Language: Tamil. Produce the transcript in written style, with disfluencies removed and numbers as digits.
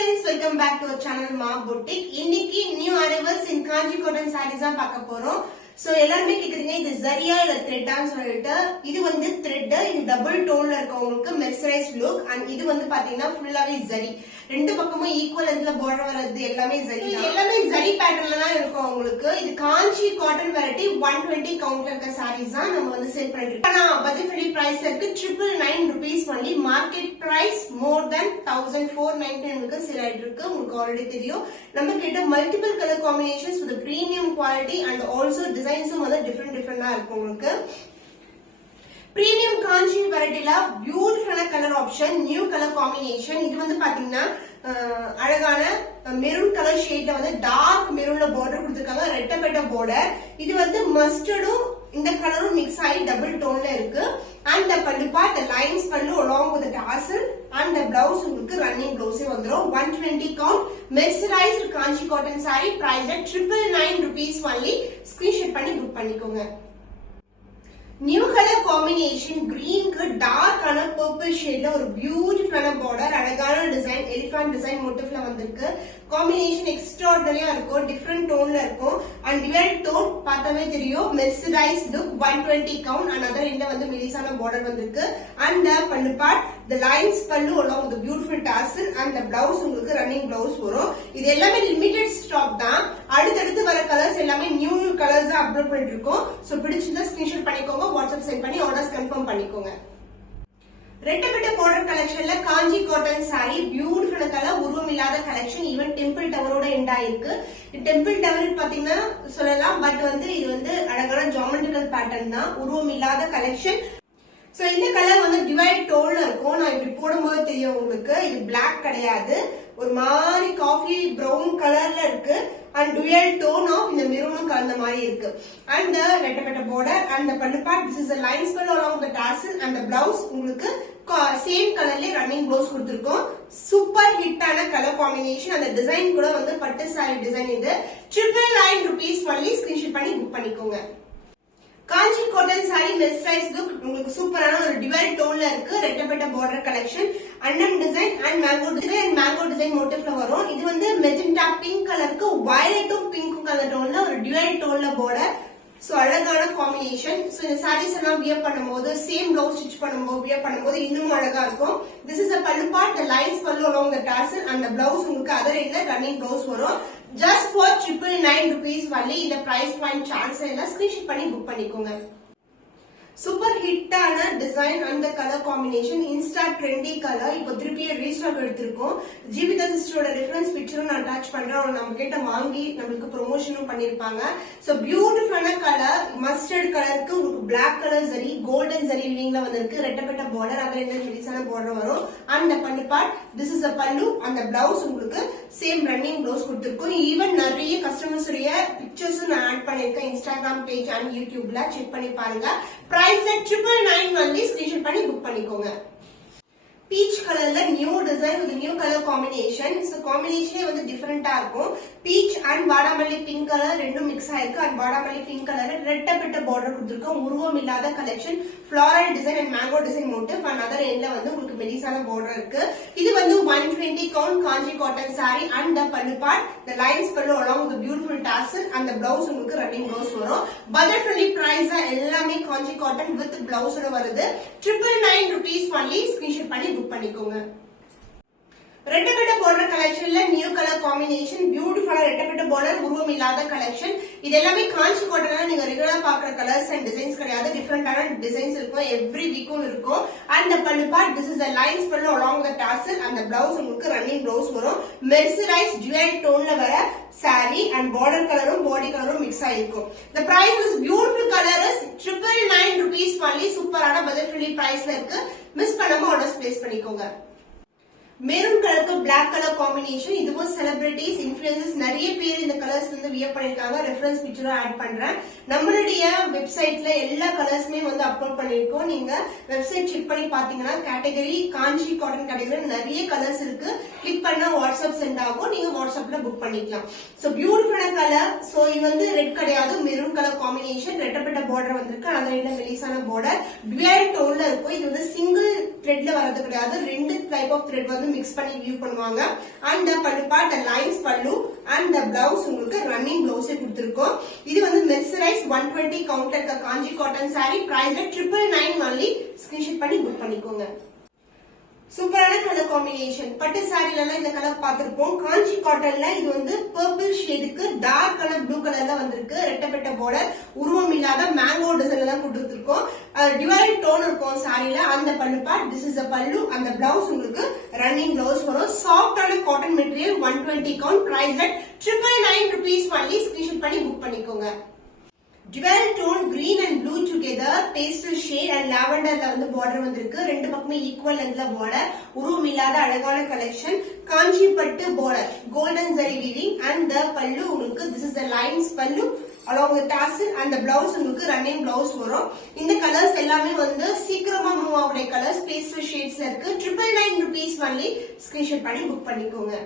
friends, welcome back to our channel Ma Boutique. இன்னைக்கு new arrivals in Kanchi cotton sarees தான் பார்க்க போறோம். So எல்லாரும் கேக்குறீங்க இது சரியா இல்ல த்ரெட்டான்னு சொல்லிட்டு. இது வந்து த்ரெட், இது டபுள் டோன்ல இருக்கவங்களுக்கு மெர்சரைஸ்ட் லுக் and இது வந்து பாத்தீங்கன்னா ஃபுல்லாவே ஜரி. ரெண்டு பக்கமும் ஈக்குவல் லென்த்ல border வரது எல்லாமே ஜரி. எல்லாமே ஜரி பேட்டர்ன்ல தான் இருக்கும் உங்களுக்கு. இது காஞ்சி காட்டன் வெரைட்டி 120 கவுண்ட்ல இருக்க sarees தான் நம்ம வந்து சேல் பண்ணிட்டு இருக்கோம். ஆனா பட்ஜெட் ஃப்ரெண்ட்லி பிரைஸ்ல இருக்கு 999 rupees only. Market price more than 1499 சேல் ஆயிட்டு இருக்கு. உங்களுக்கு ஆல்ரெடி தெரியும். நம்ம கிட்ட multiple colour combinations with premium quality and also டிசைன்ஸும் வந்து டிஃபரெண்டா இருக்கும் உங்களுக்கு. பிரீமியம் காஞ்சி வெரைட்டில பியூட்டிஃபுல்லான colour option, new colour combination. இது வந்து பாத்தீங்கன்னா அழகான மெரூன் கலர் ஷேட்ல வந்து டார்க் மெரூன்ல பார்டர் கொடுத்திருக்காங்க, ரெட்டப்பட்ட பார்டர். இது வந்து மஸ்டர்டும் இந்த கலரும் மிக்ஸ் ஆகி டபுள் டோன்ல இருக்கு. And pallu part lines pallu along with the tassel and the blouse உங்களுக்கு ரன்னிங் ப்ளவுஸே வந்துரும். 120 count mercerised Kanchi cotton saree price at 999 rupees only. Screenshot பண்ணி புக் பண்ணிக்கோங்க. நியூ கலர் காம்பினேஷன் கிரீனுக்கு டார்க் ஆன பர்பிள் ஷேட்ல ஒரு பியூட்டிஃபுல்லான பார்டர், அழகான டிசைன், எலிஃபண்ட் டிசைன் மோட்டிவ்ல வந்திருக்கு. காம்பினேஷன் எக்ஸ்ட்ராடனரியா இருக்கும், டிஃபரெண்ட் டோன்ல இருக்கும். அண்ட் டிவைட் டோன் பார்த்தாவே தெரியும். Mercerise look 120 count. And other எண்ட்ல வந்து மெலிசான பார்டர் வந்திருக்கு. And pallu part the lines pallu along with the beautiful tassel and the blouse உங்களுக்கு ரன்னிங் blouse வரும். இது எல்லாமே லிமிடெட் ஸ்டாக் தான். அடுத்து வர கலர்ஸ் எல்லாமே நியூ கலர்ஸ் தான் அப்லோட் பண்ணிட்டு இருக்கோம். சோ பிடிச்சிருந்தா ஸ்கிரீன்ஷாட் பண்ணிக்கோங்க, வாட்ஸ்அப் சென்ட் பண்ணி ஆர்டர்ஸ் கன்ஃபார்ம் பண்ணிக்கோங்க. ரெட்டப்பட்ட பார்டர் கலெக்ஷன்ல காஞ்சி காட்டன் saree பியூட்டிஃபுல் கலர், உருவம் இல்லாத கலெக்ஷன். ஈவன் டெம்பிள் டவரோட எண்ட் ஆயிருக்கு. டெம்பிள் டவர் பாத்தீங்கன்னா சொல்லலாம், பட் வந்து இது வந்து அழகான ஜியோமெட்ரிக்கல் பேட்டர்ன் தான், உருவம் இல்லாத கலெக்ஷன். சோ இந்த கலர் வந்து டிவைட் டோன்ல இருக்கும். நான் இப்படி போடும்போது தெரியும் உங்களுக்கு, இது பிளாக் கிடையாது, ஒரு மாதிரி காஃபி பிரவுன் கலர்ல இருக்கு. அண்ட் டுயல் டோன் ஆஃப் இந்த மெரூனும் கலந்த மாதிரி இருக்கு. And ரெட்டப்பட்ட border and pallu part this is a lines பல்லு along the tassel and the blouse உங்களுக்கு சேம் கலர்லயே ரன்னிங் ப்ளவுஸ் கொடுத்திருக்கோம். சூப்பர் ஹிட்டான கலர் காம்பினேஷன். அந்த டிசைன் கூட வந்து பட்டு சாரி டிசைன். இது 999 rupees only. ஸ்கிரீன்ஷாட் பண்ணி புக் பண்ணிக்கோங்க. காஞ்சி காட்டன் saree மெர்சரைஸ்ட் லுக் உங்களுக்கு சூப்பரான ஒரு டிவைட் டோன்ல இருக்கு. ரெட்டப்பட்ட பார்டர் கலெக்ஷன், அண்ணன் டிசைன் அண்ட் மேங்கோ டிசைன் மோட்டிவ்ல வரும். இது வந்து மெஜெண்டா பிங்க் கலருக்கு வயலட்டும் பிங்க்கும் கலர் டோன்ல ஒரு டிவைட் டோன்ல பார்டர். சோ அழகான காம்பினேஷன். சோ இந்த sarees எல்லாம் வியர் பண்ணும்போது, சேம் பிளவுஸ் ஸ்டிச் பண்ணும்போது வியர் பண்ணும்போது இன்னும் அழகா இருக்கும். This is a pallu part, the lines pallu along the tassel and the blouse உங்களுக்கு அதர் எண்ட்ல ரன்னிங் blouse வரும். Just for 999 rupees only. இந்த பிரைஸ் பாயிண்ட் சான்ஸ் எல்லாம் ஸ்கிரீன்ஷாட் பண்ணி புக் பண்ணிக்கோங்க. சூப்பர் ஹிட்டான டிசைன் அந்த colour combination, Insta trendy colour. இப்போ திருப்பி ரீஸ்டாக் எடுத்திருக்கோம். ஜீவிதா சிஸ்டரோட ரெஃபரன்ஸ் பிக்சரும் நான் அட்டாச் பண்றேன். அவங்க நம்ம கிட்ட வாங்கி நம்மளுக்கு ப்ரொமோஷனும் பண்ணிருப்பாங்க. சோ பியூட்டிஃபுல்லான கலர், மஸ்டர்ட் கலருக்கு உங்களுக்கு பிளாக் கலர் சரி, கோல்டன் சரி வீவிங்ல வந்திருக்கு. ரெட்டப்பட்ட பார்டர், அதுல என்ன மெலிசான பார்டர் வரும். அந்த pallu part this is a pallu. அந்த பிளவுஸ் உங்களுக்கு சேம் ரன்னிங் பிளவுஸ் கொடுத்திருக்கும். ஈவன் நிறைய கஸ்டமர்ஸ் உடைய பிக்சர்ஸும் நான் ஆட் பண்ணிருக்கேன் இன்ஸ்டாகிராம் பேஜ் அண்ட் யூடியூப்ல. செக் பண்ணி பாருங்க. Price 999 only. ஸ்கிரீன்ஷாட் பண்ணி புக் பண்ணிக்கோங்க. பீச் கலர்ல new design with new colour combination. So காம்பினேஷனே வந்து டிஃபரெண்டா இருக்கும். பீச் அண்ட் வாடாமல்லி பிங்க் கலர் ரெண்டும் மிக்ஸ் ஆயிருக்கு. அண்ட் வாடாமல்லி பிங்க் கலர் ரெட்டப்பட்ட பார்டர் கொடுத்திருக்கோம். உருவம் இல்லாத collection, floral design and mango design motif. And other எண்ட்ல வந்து உங்களுக்கு மெலிசான பார்டர் இருக்கு. இது வந்து 120 count Kanchi cotton saree and the pallu part, the lines pallu along with the beautiful tassel and the blouse உங்களுக்கு ரன்னிங் blouse வரும். பட்ஜெட் ஃப்ரெண்ட்லி பிரைஸ் எல்லாமே காஞ்சி காட்டன் வித் blouse ஓட வருது. 999 rupees only. ஸ்கிரீன்ஷாட் பண்ணி புக் பண்ணிக்கோங்க. ரெட்டப்பட்ட பார்டர் கலெக்ஷன்ல நியூ கலர் காம்பினேஷன், பியூட்டிஃபுல்லா ரெட்டப்பட்ட பார்டர், உருவம் இல்லாத கலெக்ஷன். இது எல்லாமே காஞ்சி காட்டன்ல நீங்க ரெகுலரா பாக்குற கலர்ஸ் அண்ட் டிசைன்ஸ் கிடையாது. டிஃபரெண்டான டிசைன்ஸ் இருக்கும், எவ்ரி வீக்கும் இருக்கும். And pallu part this is a lines pallu along the tassel and the blouse உங்களுக்கு ரன்னிங் blouse வரும். மெர்சரைஸ் ஜுவல் டோன்ல வர saree and border கலரும் பாடி கலரும் மிக்ஸ் ஆயிருக்கும். The price is beautiful color is 999 rupees only. சூப்பரான பட்ஜெட் ஃப்ரெண்ட்லி பிரைஸ்ல இருக்கு. மிஸ் பண்ணாம ஆர்டர்ஸ் பிளேஸ் பண்ணிக்கோங்க. மெரூன் கலருக்கு பிளாக் கலர் காம்பினேஷன். இதுவும் செலிபிரிட்டிஸ், இன்ஃபுளுசர்ஸ் நிறைய பேர் இந்த கலர்ஸ் வந்து வியர் பண்ணிருக்காங்க. ரெஃபரன்ஸ் பிக்சரும் ஆட் பண்றேன். நம்மளுடைய வெப்சைட்ல எல்லா கலர்ஸுமே வந்து அப்லோட் பண்ணிருக்கோம். நீங்க வெப்சைட் செக் பண்ணி பாத்தீங்கன்னா கேட்டகரி காஞ்சி காட்டன் கேட்டகரி நிறைய கலர்ஸ் இருக்கு. கிளிக் பண்ண வாட்ஸ்அப் சென்ட் ஆகும், நீங்க வாட்ஸ்அப்ல புக் பண்ணிக்கலாம். சோ பியூட்டிஃபுல்லான கலர். சோ இது வந்து ரெட் கிடையாது, மெரூன் கலர் காம்பினேஷன், ரெட்டப்பட்ட பார்டர் வந்திருக்கு, அதனால மெலிசான பார்டர், டுவல் டோன்ல இருக்கும். இது வந்து சிங்கிள் த்ரெட்ல வரது கிடையாது, ரெண்டு டைப் ஆஃப் த்ரெட் வந்து மிக்ஸ் பண்ணி வியூ பண்ணுவாங்க. And pallu part lines pallu and blouse உங்களுக்கு ரன்னிங் பிளவுஸே கொடுத்திருக்கோம். இது வந்து மெர்சரைஸ் 120 கவுண்ட் இருக்க Kanchi cotton saree, price 999 only. Screenshot பண்ணி புக் பண்ணிக்கோங்க. சூப்பரான கலர் காம்பினேஷன். பட்டு சாரில இந்த கலர் பார்த்திருப்போம். காஞ்சி காட்டன்ல இது வந்து பர்பிள் ஷேடுக்கு டார்க் கலர் ப்ளூ கலர்ல வந்திருக்கு. ரெட்டப்பட்ட பார்டர், உருவம் இல்லாத மேங்கோ டிசைன்ல தான் கொடுத்துருக்கோம். டிவைட் டோன் இருக்கும் சாரில. அந்த pallu part, this is the பல்லு. அந்த பிளவுஸ் உங்களுக்கு ரன்னிங் பிளவுஸ் வரும். சாஃப்டான cotton material, 120 count, price 999 rupees only. Screenshot பண்ணி புக் பண்ணிக்கோங்க. Dual tone green and blue together, pastel shade and lavenderல வந்து border வந்திருக்கு. ரெண்டு பக்கமே equal lengthல border, உருவம் இல்லாத அழகான collection. காஞ்சி பட்டு border, golden zari weaving and the pallu உங்களுக்கு this is the lines pallu along with tassel and the blouse உங்களுக்கு running blouse வரும். இந்த கலர்ஸ் எல்லாமே வந்து சீக்கிரமா மூவ் ஆகுற கலர்ஸ், pastel shadesல இருக்கு. 999 rupees only. ஸ்கிரீன்ஷாட் பண்ணி புக் பண்ணிக்கோங்க.